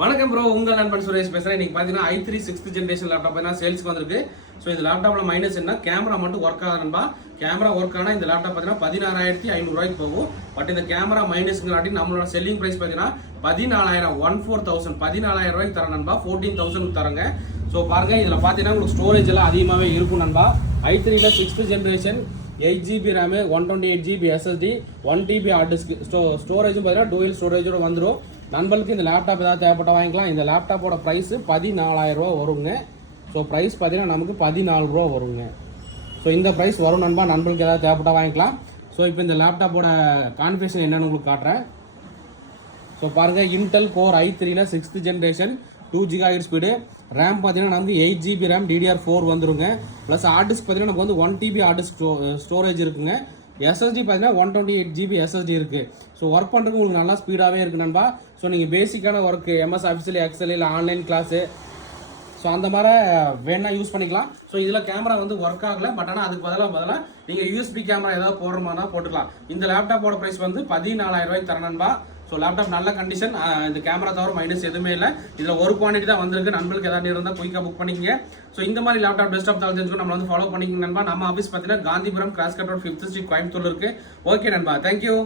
வணக்கம் ப்ரோ, உங்கள் நண்பன் சுரேஷ் பேசுகிறேன். இன்னைக்கு பார்த்தீங்கன்னா i3-6 ஜென்ரேஷன் லேப்டாப் பார்த்தீங்கன்னா சேல்ஸ்க்கு வந்திருக்கு. ஸோ இந்த லேப்டாப்பில் மைனஸ் என்ன, கேமரா மட்டும் ஒர்க் ஆகுது நண்பா. கேமரா ஒர்க் ஆனால் இந்த லேப்டாப் பார்த்தீங்கன்னா 16,500 போகும். பட் இந்த கேமரா மைனஸ்ங்காட்டி நம்மளோட செல்லிங் ப்ரைஸ் பார்த்தீங்கன்னா 14,000 14,000 தரேன் நண்பா. 14,000 தரேங்க. ஸோ பாருங்க, இதில் பார்த்தீங்கன்னா உங்களுக்கு ஸ்டோரேஜ் எல்லாம் அதிகமாகவே இருக்கும் நண்பா. i3-6 generation 8 GB RAM, 128 GB SSD, 1 TB hard disk. ஸ்டோரேஜும் பார்த்தீங்கன்னா டூயல் ஸ்டோரேஜோட வந்துடும். நண்பர்களுக்கு இந்த லேப்டாப் ஏதாவது தேவைப்பட்ட வாங்கிக்கலாம். இந்த லேப்டாப்போட ப்ரைஸ் 14,000 வருங்க. ஸோ ப்ரைஸ் பார்த்தீங்கன்னா நமக்கு 14 வருங்க. ஸோ இந்த ப்ரைஸ் வரும் நண்பா. நண்பர்களுக்கு ஏதாவது தேவைப்பட்ட வாங்கிக்கலாம். ஸோ இப்போ இந்த லேப்டாப்போட கான்ஃபிகரேஷன் என்னன்னு உங்களுக்கு காட்டுறேன். ஸோ பாருங்கள், Intel core i3-6 generation 2 GHz speed. RAM பார்த்தீங்கன்னா நமக்கு 8 GB RAM DDR4 வந்துருங்க. ப்ளஸ் ஹார்ட் டிஸ்க் பார்த்தீங்கன்னா நமக்கு வந்து 1 TB ஹார்ட் டிஸ்க் ஸ்டோரேஜ் இருக்குங்க. SSD பார்த்தீங்கன்னா 128 GB SSD இருக்குது. ஸோ ஒர்க் பண்ணுறதுக்கு உங்களுக்கு நல்லா ஸ்பீடாகவே இருக்குது நண்பா. ஸோ நீங்கள் பேசிக்கான ஒர்க்கு MS ஆஃபீஸில் எக்ஸல் இல்லை ஆன்லைன் கிளாஸு ஸோ அந்த மாதிரி வேணால் யூஸ் பண்ணிக்கலாம். ஸோ இதில் கேமரா வந்து ஒர்க் ஆகலை. பட் ஆனால் அதுக்கு பதிலாக நீங்கள் USB கேமரா ஏதாவது போடுற மாதிரி போட்டுக்கலாம். இந்த லேப்டாப்போட ப்ரைஸ் வந்து 14,000 தரேன் நண்பா. ஸோ லேப்டாப் நல்ல கண்டிஷன். இந்த கேமரா தவிர மைனஸ் எதுவுமே இல்லை. இதில் ஒரு குவான்டிட்டி தான் வந்திருக்கு. நண்பர்களுக்கு ஏதாவது இருந்தால் குயிக்காக புக் பண்ணிக்கங்க. ஸோ இந்த மாதிரி லேப்டாப் டெஸ்க்டாப் தெரிஞ்சுக்கணும் நம்ம வந்து ஃபாலோ பண்ணிக்கங்க நண்பா. நம்ம ஆஃபீஸ் பார்த்தீங்கன்னா Gandhipuram cross cut road 5th street Coimbatore இருக்குது. ஓகே நண்பா, தேங்க்யூ.